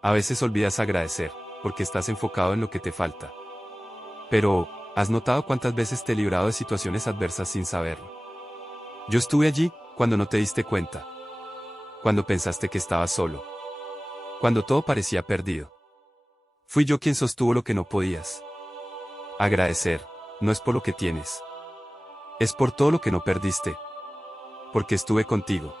A veces olvidas agradecer, porque estás enfocado en lo que te falta. Pero, ¿has notado cuántas veces te he librado de situaciones adversas sin saberlo? Yo estuve allí, cuando no te diste cuenta. Cuando pensaste que estabas solo. Cuando todo parecía perdido. Fui yo quien sostuvo lo que no podías. Agradecer, no es por lo que tienes. Es por todo lo que no perdiste. Porque estuve contigo.